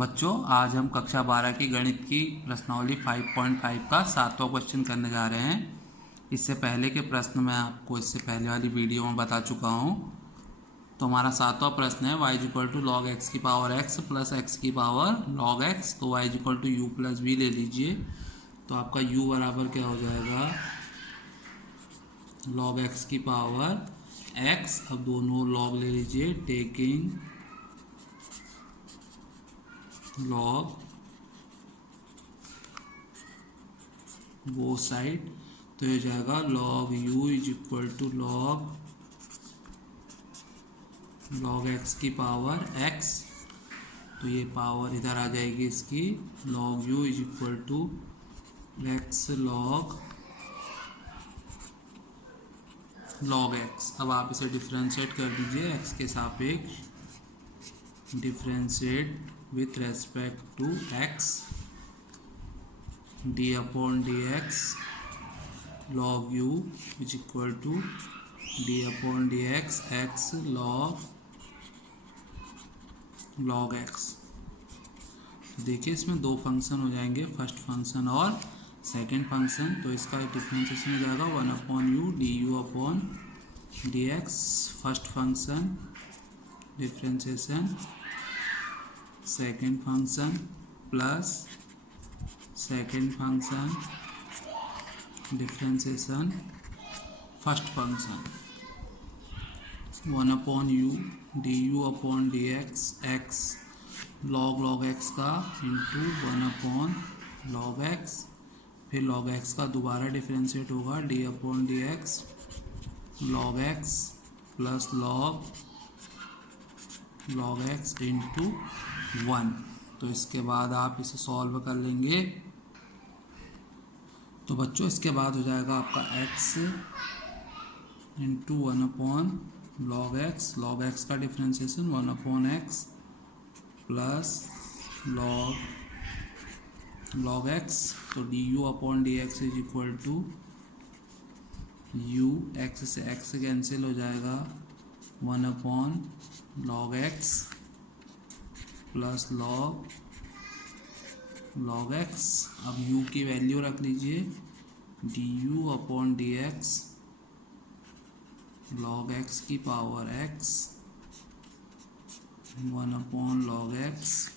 बच्चों, आज हम कक्षा 12 की गणित की प्रश्नावली 5.5 का 7वां क्वेश्चन करने जा रहे हैं। इससे पहले के प्रश्न मैं आपको इससे पहले वाली वीडियो में बता चुका हूँ। तो हमारा 7वां प्रश्न है y equal to log x की पावर x प्लस एक्स की पावर लॉग एक्स। तो y equal to you plus we ले लीजिए। तो आपका u बराबर क्या हो जाएगा, लॉग एक्स की पावर x। अब दोनों लॉग ले लीजिए, टेकिंग लॉग वो साइड। तो ये जाएगा log u is equal to log x की पावर x। तो ये पावर इधर आ जाएगी इसकी, log u is equal to x log x। अब आप इसे डिफ्रेंशिएट कर दीजिए x के सापेक्ष, differentiate with respect to x, D upon D x log u is equal to D upon D x X log x. देखिए इसमें दो फंक्शन हो जाएंगे, फर्स्ट फंक्शन और सेकंड फंक्शन। तो इसका डिफरेंशिएशन हो जाएगा 1 upon U D you upon D X. First function differentiation second function plus second function differentiation first function 1 upon U D you upon D x X log x का into 1 upon log x. फिर log x का दोबारा differentiate होगा D upon D x log x plus log x into 1। तो इसके बाद आप इसे सॉल्व कर लेंगे। तो बच्चों इसके बाद हो जाएगा आपका x into 1 upon log x का differentiation 1 upon x plus log x. तो d you upon D x is equal to u, x से एक्स कैंसिल हो जाएगा 1 upon log x plus log x. अब u की वैल्यू रख लीजिए, d you upon D x log x की power x 1 upon log x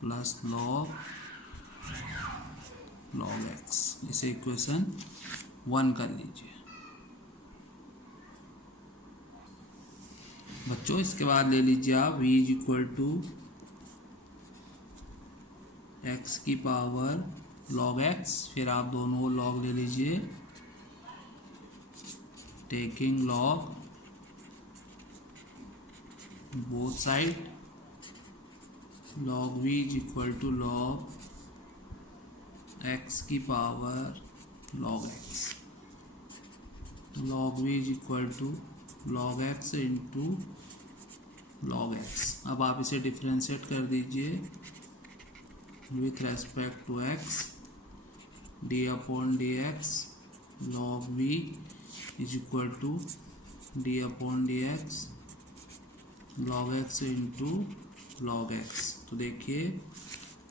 plus log x. इसे equation 1 कर लीजिए। बच्चों इसके बाद ले लीजिए आप v is equal to x की पावर लॉग एक्स। फिर आप दोनों लॉग ले लीजिए, taking log both side log v is equal to log x की power log x. Log v is equal to log x into log x. अब आप इसे डिफ्रेंशिएट कर दीजिए with respect to x, D upon D x log v is equal to D upon D x log x into log x. तो देखिए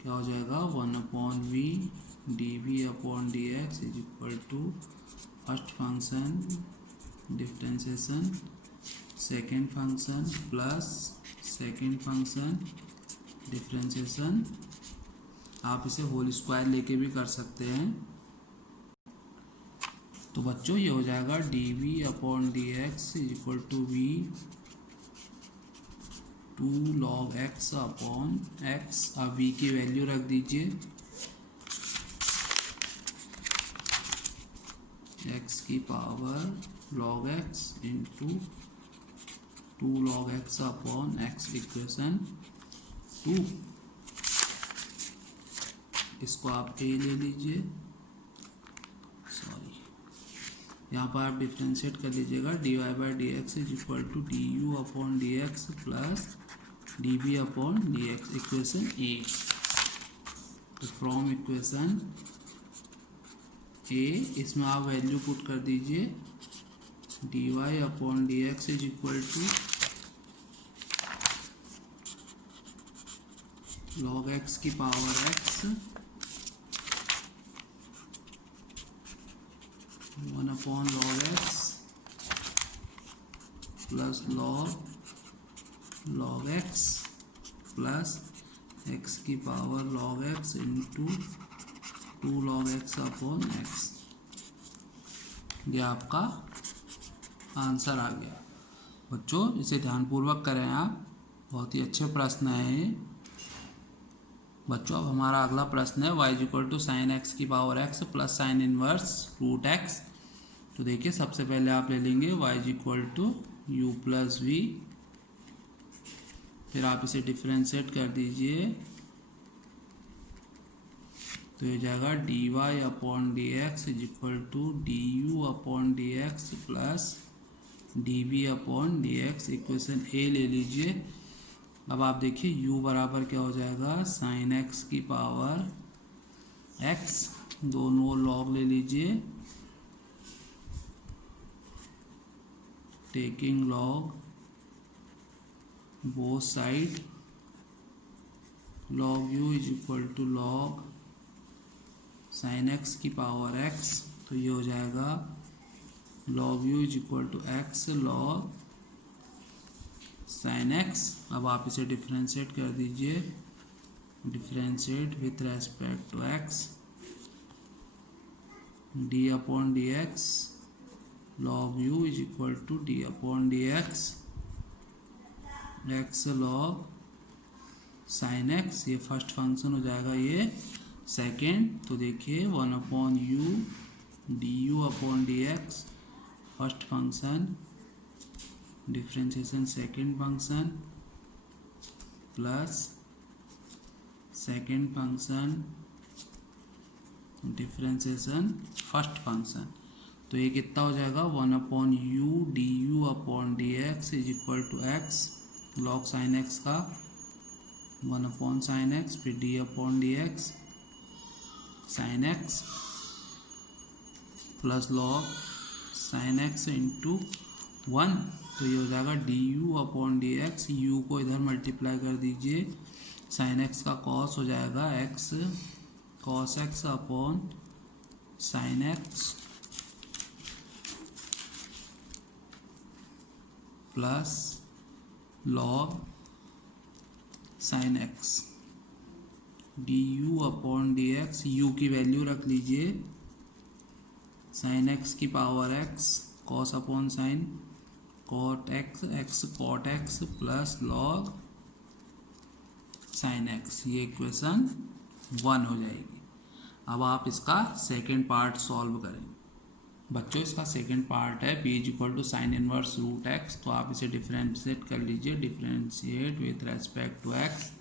क्या हो जाएगा, 1 upon we D we upon D x is equal to first function differentiation second function plus second function differentiation. आप इसे whole square लेके भी कर सकते हैं। तो बच्चों ये हो जाएगा D we upon D x is equal to V 2 log X upon X. अब v की वैल्यू रख दीजिए, x की power log x into 2 log X upon X equation 2। इसको आप a ले लीजिए, सॉरी यहाँ पर आप डिफ्रेंशिएट कर लीजिएगा, d y by d x is equal to d you upon D x plus d b upon D x equation ए। तो फ्रॉम इक्वेशन ए इसमें आप वैल्यू पुट कर दीजिए, D Y upon D x is equal to log x की power x 1 log x plus log x plus x की power log x into 2 log x upon x। ये आपका answer आ गया। बच्चों इसे ध्यानपूर्वक करें आप, बहुत ही अच्छे प्रश्न है ये। बच्चों अब हमारा अगला प्रश्न है y equal to sine x की power x plus sine inverse root x। तो देखिए सबसे पहले आप ले लेंगे y equal to you plus v, फिर आप इसे डिफ्रेंशिएट कर दीजिए तो ये जाएगा d Y upon D x is equal to d you upon D x plus d b upon D x. Equation a ले लीजिए। अब आप देखिए u बराबर क्या हो जाएगा, साइन एक्स की पावर x, दोनों लॉग ले लीजिए, taking log both side, log u is equal to log sine x की पावर x। तो ये हो जाएगा log u is equal to x log sine X. अब आप इसे डिफ्रेंशिएट कर दीजिए, differentiate with respect to x, D upon D x log u is equal to D upon D x x log sine x। ये first function हो जाएगा, ये second. तो देखिए 1 upon U D you upon D X first function, differentiation second function plus second function differentiation first function. तो ये कितना हो जाएगा, 1 upon U D you upon D x is equal to X log sine x का 1 upon sine X, फिर D upon D x sine x plus log sine X into 1। तो ये हो जाएगा d you upon D X, you को इधर multiply कर दीजिए, साइन एक्स का कॉस हो जाएगा X cos x upon sine x plus log sine X D you upon D X. U की वैल्यू रख लीजिए, साइन एक्स की power x cos upon sine cot X X cot X plus log sine X. ये equation 1 हो जाएगी। अब आप इसका सेकेंड पार्ट सॉल्व करें। बच्चों इसका सेकेंड पार्ट है b is equal to sine inverse root x. तो आप इसे डिफ्रेंशिएट कर लीजिए, differentiate with respect to x,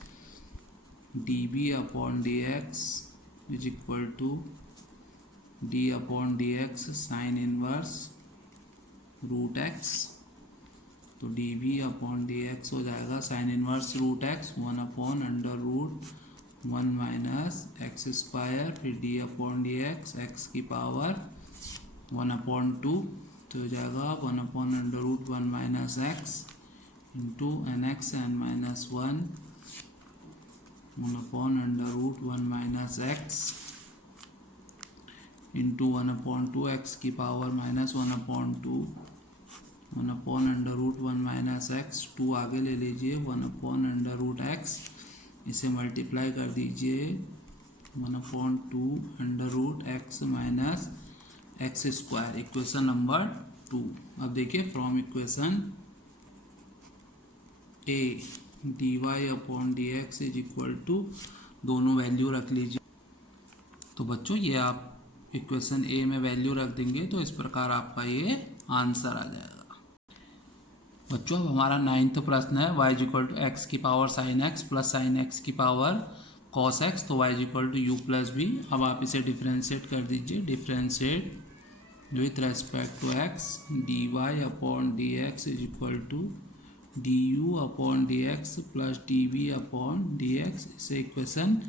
d b upon D x is equal to D upon D x sine inverse root x. तो d b upon D x हो जाएगा sine inverse root x 1 upon under root 1 minus x square, फिर D upon D x की power 1 upon 2। तो हो जाएगा 1 upon under root 1 minus x into n x n minus 1 upon under root 1 minus x into 1 upon 2 x की power minus 1 upon 2 1 upon under root 1 minus x. 2 आगे ले लीजिए, 1 upon under root x, इसे multiply कर दीजिए 1 upon 2 under root x minus x square. Equation number 2। अब देखिए from equation A D Y upon D x is equal to, दोनों value रख लीजिए। तो बच्चों ये आप इक्वेशन ए में वैल्यू रख देंगे तो इस प्रकार आपका ये आंसर आ जाएगा। बच्चों अब हमारा 9th प्रश्न है y is equal to x की power sine x plus sine x की पावर कॉस एक्स। तो y is equal to you plus b. अब आप इसे डिफ्रेंशिएट कर दीजिए, differentiate with respect to x, d Y upon D x is equal to d you upon D x plus d b upon D x. इसे equation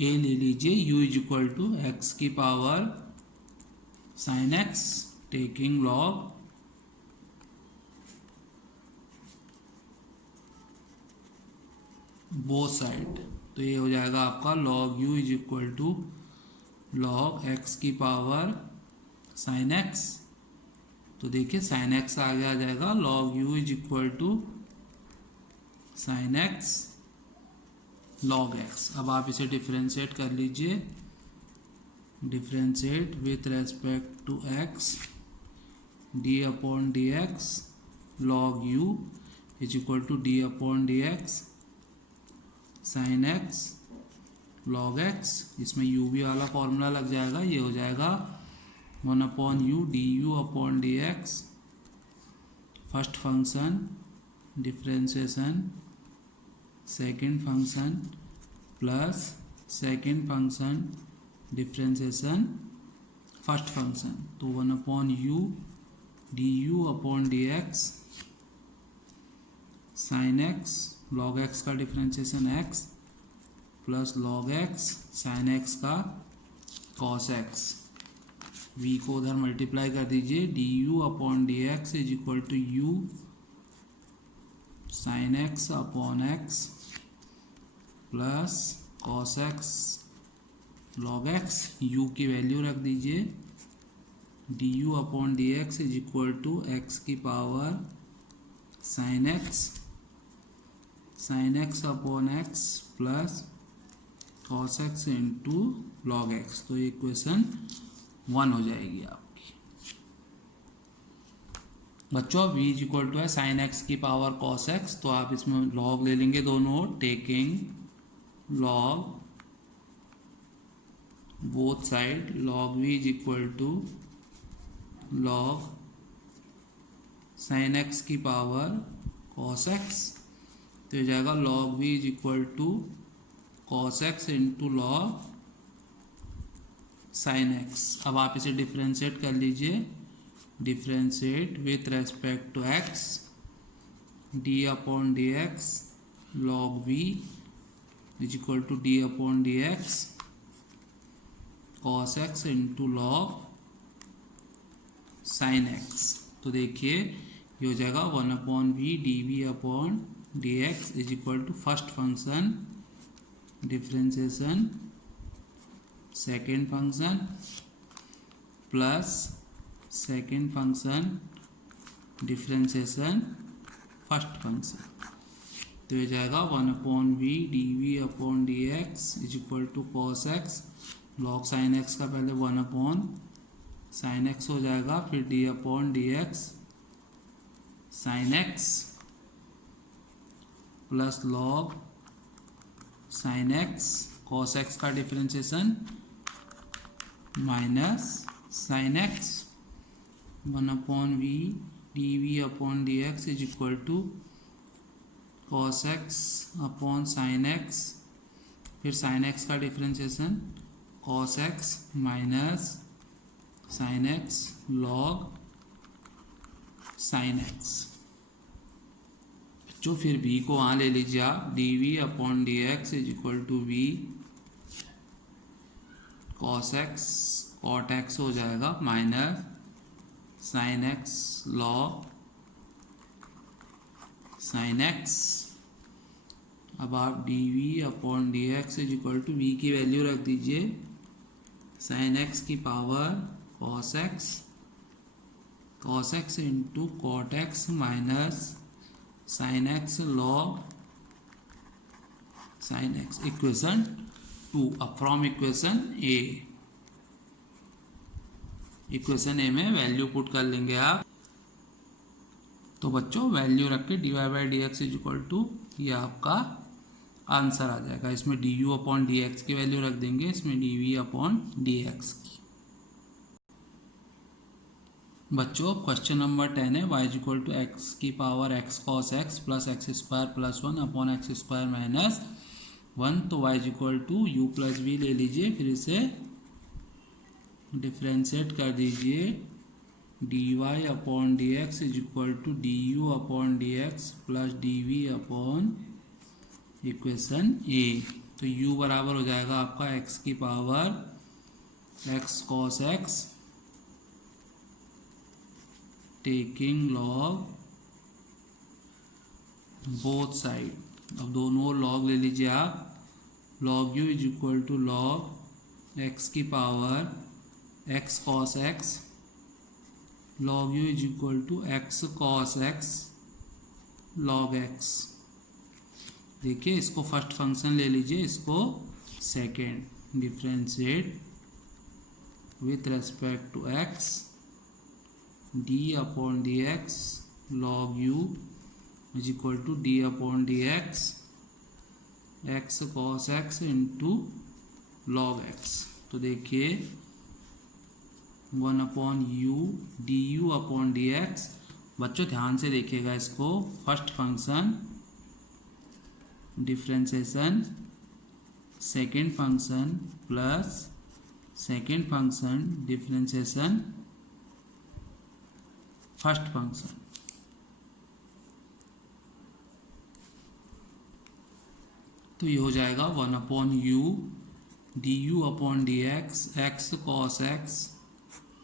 a ले लीजिए, u is equal to x की power sine x taking log both side तो ये हो जाएगा आपका log u is equal to log x की पावर sin x। तो देखिए sin x आगे आ जाएगा, log u is equal to sin x log x। अब आप इसे डिफ्रेंशिएट कर लीजिए, differentiate with respect to x d upon D X log u is equal to d upon D x sine X log x। इसमें u भी वाला formula लग जाएगा, ये हो जाएगा 1 upon U D you upon D X first function differentiation second function plus second function differentiation first function. तो 1 upon U D you upon D x sine X log x का differentiation x plus log x sine x का cos x। v को उधर multiply कर दीजिए, D you upon D x is equal to U sine x upon x plus cos x log x। u की value रख दीजिए, D you upon D x is equal to x की power sine x upon x plus cos x into log x। तो equation 1 हो जाएगी आपकी। बच्चों v is equal to है साइन x की पावर cos x, तो आप इसमें log ले लेंगे दोनों, taking log both side, log v is equal to log sine x की पावर cos x। तो हो जाएगा log v is equal to cos x into log sine x। अब आप इसे डिफ्रेंशिएट कर लीजिए, differentiate with respect to x d upon D X log v is equal to d upon D X cos x into log sine x। तो देखिए ये हो जाएगा 1 upon we D we upon D x is equal to first function differentiation second function plus second function differentiation first function. तो ये जाएगा 1 upon we D we upon D x is equal to cos x log sine x का पहले 1 upon sine x हो जाएगा, फिर D upon D x sine x plus log sine x cos x का differentiation minus sine x 1 upon we D we upon D x is equal to cos x upon sine X, फिर sine x का differentiation cos x minus sine x log sine X. जो फिर v को वहाँ ले लीजिए आप, D we upon D x is equal to V cos X cot X हो जाएगा minus sine x log sine X. अब आप D we upon D x is equal to V की वैल्यू रख दीजिए, साइन एक्स की power cos x into cot X minus sine x log sine X. Equation 2। अब from equation A, equation A में value put कर लेंगे आप। तो बच्चों वैल्यू रख के d y by d x is equal to ये आपका आंसर आ जाएगा। इसमें d you upon D x की वैल्यू रख देंगे, इसमें d we upon D x की। बच्चों क्वेश्चन नंबर 10 है y is equal to x की power x cos x plus x square plus 1 upon x square minus 1। तो y is equal to you plus we ले लीजिए, फिर इसे differentiate कर दीजिए, D Y upon D x is equal to d you upon D x plus d we upon equation ए। तो u बराबर हो जाएगा आपका x की power x cos x taking log both side. अब दोनों लॉग ले लीजिए आप, log you is equal to log x की power x cos x, log you is equal to x cos x log x. देखिए इसको first function ले लीजिए, इसको second. Differentiate with respect to x D upon D x log you is equal to D upon D x x cos x into log x. तो देखिए 1 upon U D you upon D X. बच्चों ध्यान से देखिएगा इसको, first function differentiation second function plus second function differentiation first function. तो ये हो जाएगा 1 upon U D you upon D x x cos x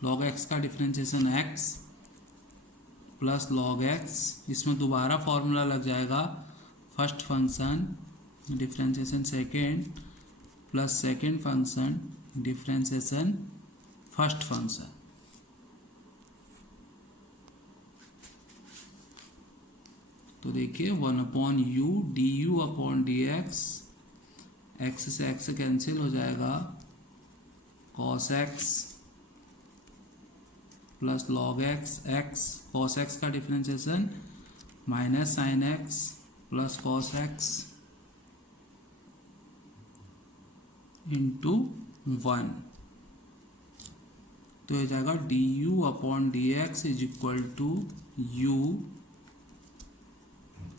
log x का differentiation x plus log x. इसमें दोबारा फॉर्मूला लग जाएगा, first function differentiation second plus second function differentiation first function. तो देखिए 1 upon U D you upon D x, x से x cancel हो जाएगा, cos x plus log x, x cos x का differentiation minus sine x plus cos x into 1। तो हो जाएगा d you upon D x is equal to u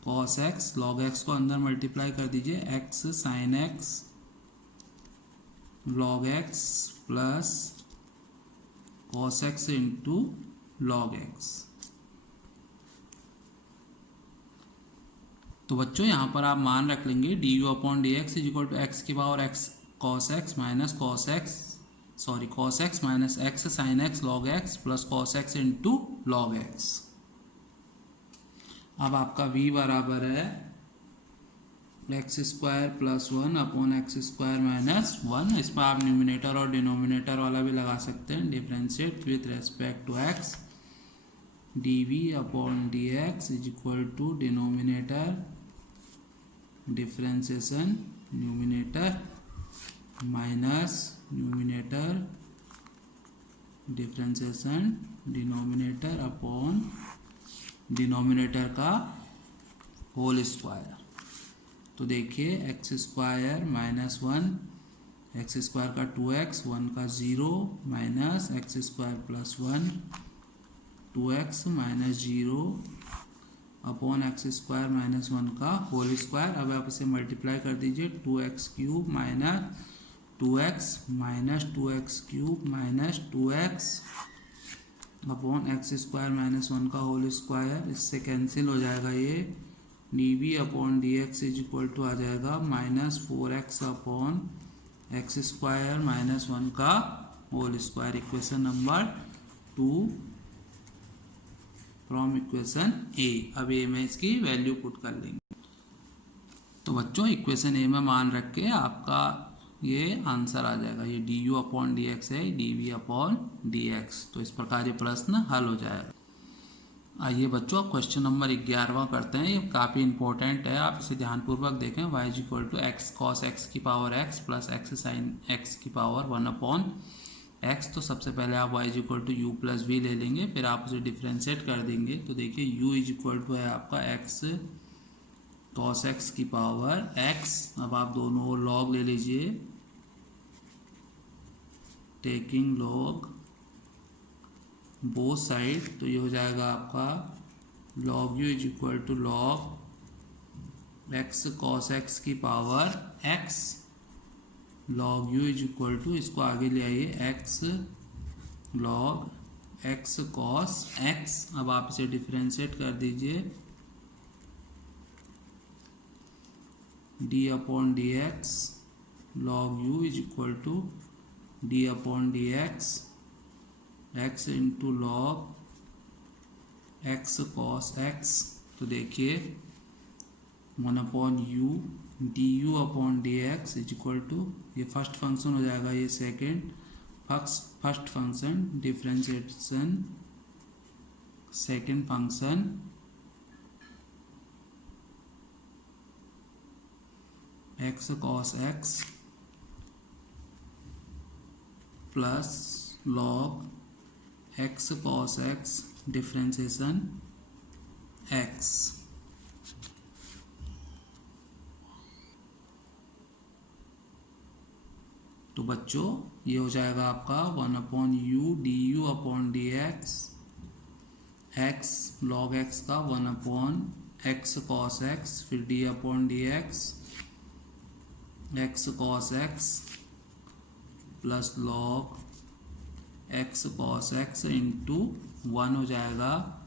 cos x, log x को अंदर multiply कर दीजिए, x sine x log x plus cos x into log x. तो बच्चों यहाँ पर आप मान रख लेंगे d you upon D x is equal to x की power x cos x minus cos x minus x sine x log x plus cos x into log x. अब आपका v बराबर है x square plus 1 upon x square minus 1। इस पर आप numerator और denominator वाला भी लगा सकते हैं। Differentiate with respect to x D we upon D x is equal to denominator differentiation numerator minus numerator differentiation denominator upon denominator का होल स्क्वायर। तो देखिए X square minus 1 X square का 2x 1 का 0 minus x square plus 1 2x minus 0 upon x square minus 1 का whole square. अब आप इसे multiply कर दीजिए, 2x cube minus 2x minus 2x cube minus 2x upon x square minus 1 का whole square. इससे कैंसिल हो जाएगा ये, d we upon D x is equal to आ जाएगा minus 4x upon x square minus 1 का whole square. Equation number 2 from equation a. अब a में इसकी वैल्यू पुट कर लेंगे। तो बच्चों इक्वेशन ए में मान रख के आपका ये आंसर आ जाएगा। ये d you upon D x है, d we upon D x. तो इस प्रकार ये प्रश्न हल हो जाएगा। आइए बच्चों अब क्वेश्चन नंबर 11वां करते हैं। ये काफ़ी इंपॉर्टेंट है, आप इसे ध्यानपूर्वक देखें। y is equal to x cos x की power x plus x sine x की पावर 1 अपॉन एक्स। तो सबसे पहले आप y is equal to you plus we ले लेंगे, फिर आप उसे डिफ्रेंशिएट कर देंगे। तो देखिए u इज इक्वल टू है आपका एक्स कॉस एक्स की पावर एक्स। अब आप दोनों लॉग ले लीजिए, टेकिंग लॉग बोथ साइड। तो ये हो जाएगा आपका log you is equal to log x cos x की power x log you is equal to, इसको आगे ले आइए, x log x cos x. अब आप इसे डिफ्रेंशिएट कर दीजिए, d upon D x log you is equal to D upon D x x into log x cos x. तो देखिए 1 upon U D you upon D x is equal to, ये first function हो जाएगा, ये second first function differentiation second function x cos x plus log x cos x differentiation x. तो बच्चों ये हो जाएगा आपका 1/u du upon D x log x का 1/x कॉस एक्स, फिर d upon D x cos x plus log x cos x into 1 हो जाएगा,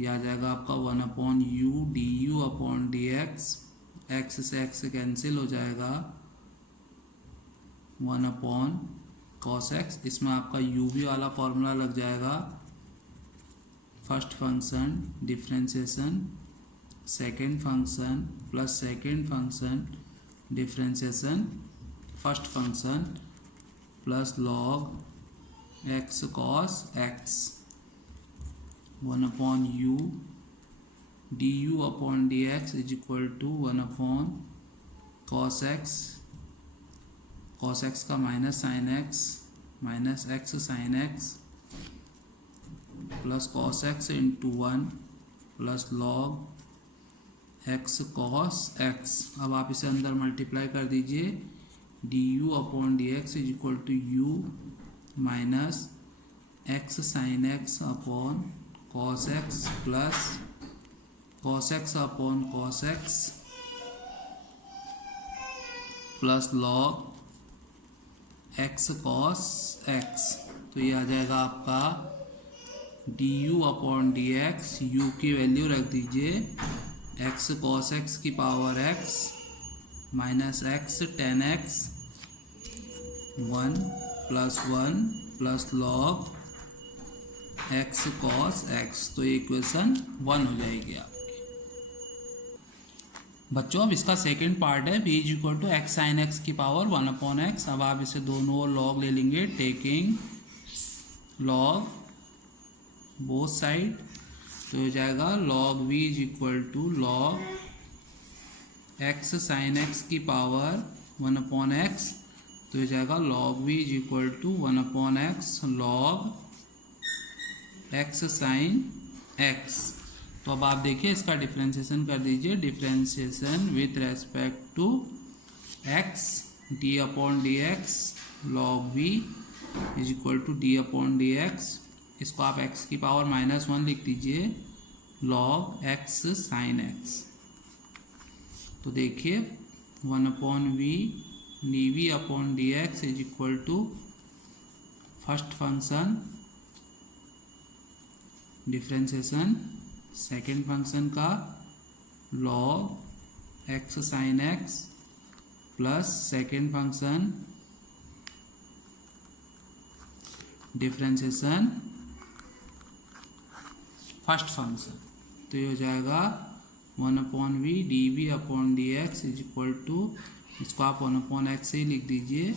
यह आ जाएगा आपका 1/u du upon D x से एक्स कैंसिल हो जाएगा 1/cos x। इसमें आपका u v वाला फॉर्मूला लग जाएगा, first function differentiation second function plus second function differentiation first function plus log x cos x 1/u du upon D x is equal to 1/cos x, cos x का minus sine x minus x sine x plus cos x into 1 plus log x cos x। अब आप इसे अंदर multiply कर दीजिए, du upon D x is equal to u minus x sine x upon cos x plus cos x upon cos x plus log x cos x। तो ये आ जाएगा आपका du upon D x, u की value रख दीजिए x cos x की power x minus x tan x 1 plus log x cos x। तो ये इक्वेशन 1 हो जाएगी आपकी। बच्चों अब इसका सेकेंड पार्ट है v is equal to x sine x की पावर 1/x। अब आप इसे दोनों ओर लॉग ले लेंगे, टेकिंग लॉग बोथ साइड, तो हो जाएगा log v is equal to log x sine x की पावर 1/x। तो हो जाएगा log v is equal to 1/x log x sine x. तो अब आप देखिए इसका डिफ्रेंशिएशन कर दीजिए, differentiation with respect to x D upon D x log v is equal to D upon D x, इसको आप x की पावर -1 लिख दीजिए लॉग x साइन x। तो देखिए 1/v dv upon D x is equal to first function differentiation second function का log x sine x plus second function differentiation first function. तो ये हो जाएगा 1/v dv upon D x is equal to, इसको आप 1/x से ही लिख दीजिए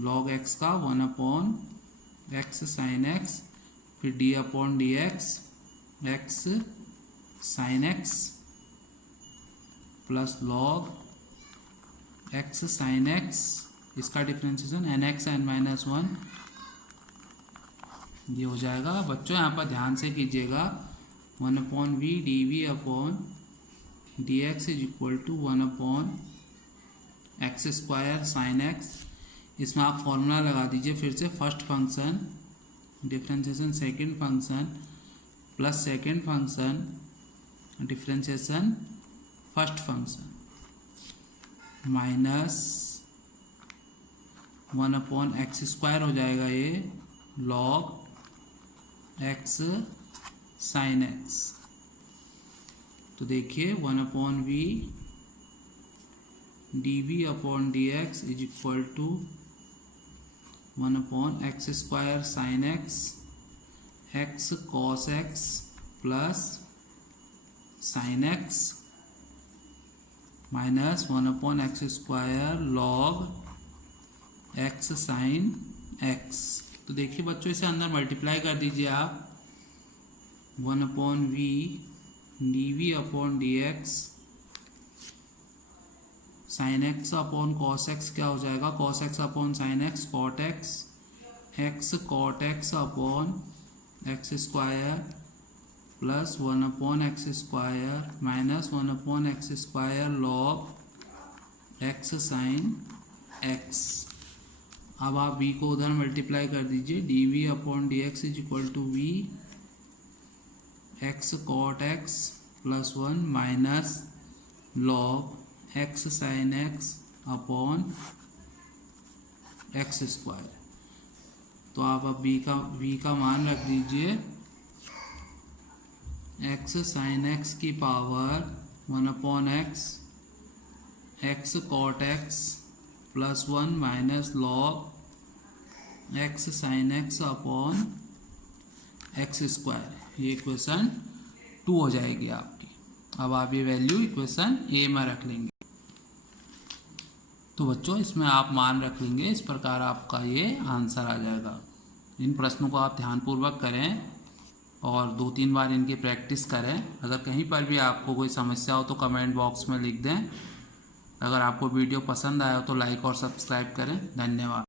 लॉग x का 1/x साइन x, फिर d upon D x x sine x plus log x sine x, इसका डिफ्रेंशिएशन nx n-1 ये हो जाएगा। बच्चों यहाँ पर ध्यान से कीजिएगा 1/v dv upon D x is equal to 1/x square sine x। इसमें आप फॉर्मूला लगा दीजिए फिर से, first function differentiation second function plus second function differentiation first function minus 1/x square हो जाएगा ये लॉग x साइन x। तो देखिए 1/v dv upon D x is equal to 1/x square sine x cos x plus sine x minus 1/x² log x sine x। तो देखिए बच्चों इसे अंदर मल्टीप्लाई कर दीजिए आप, 1/v dv/dx sine x upon cos x क्या हो जाएगा, cos x upon sine x cot x cot x upon x² plus 1/x² minus 1/x² log x sine x। अब आप v को उधर मल्टीप्लाई कर दीजिए, dv/dx is equal to v x cot x plus 1 minus log x sine x upon x²। तो आप अब v का मान रख दीजिए x साइन x की power 1/x x cot x plus 1 minus log x sine x upon x²। ये equation 2 हो जाएगी आपकी। अब आप ये वैल्यू इक्वेशन ए में रख लेंगे। तो बच्चों इसमें आप मान रख लेंगे, इस प्रकार आपका ये आंसर आ जाएगा। इन प्रश्नों को आप ध्यानपूर्वक करें और 2-3 बार इनकी प्रैक्टिस करें। अगर कहीं पर भी आपको कोई समस्या हो तो कमेंट बॉक्स में लिख दें। अगर आपको वीडियो पसंद आया हो तो लाइक और सब्सक्राइब करें। धन्यवाद।